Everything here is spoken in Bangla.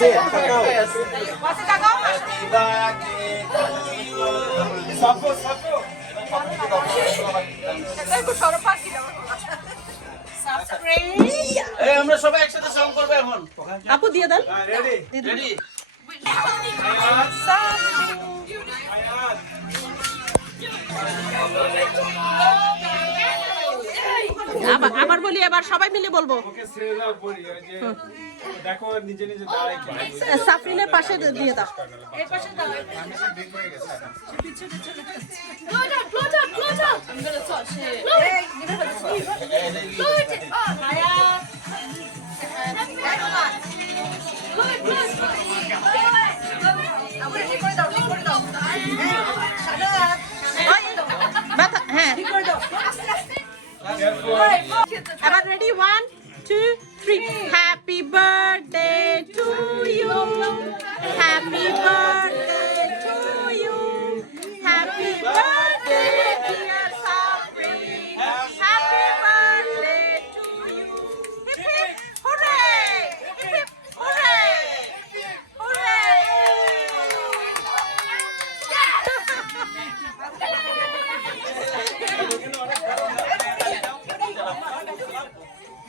আছে কাকাও আছে কাকাও সাপো সাপো একটু সরব পাখি দাও সাবস্ক্রাইব এই আমরা সবাই একসাথে সং করব এখন আপু দিয়ে দেন রেডি রেডি আবার বলি এবার সবাই মিলে বলবো ওকে ছেড়ে দাও পড়ি ওই যে দেখো নিজে নিজে দাঁড়ায় কি সাফরিনের পাশে দিয়ে দাও এর পাশে দাও আমি সব ঠিক হয়ে গেছে পিছনে চলে যাচ্ছে close up I'm gonna touch it এই নিবে ফেলছি ক্লোজ আয়া হ্যাঁ এবার ready 1 2 3 happy birthday to you happy birthday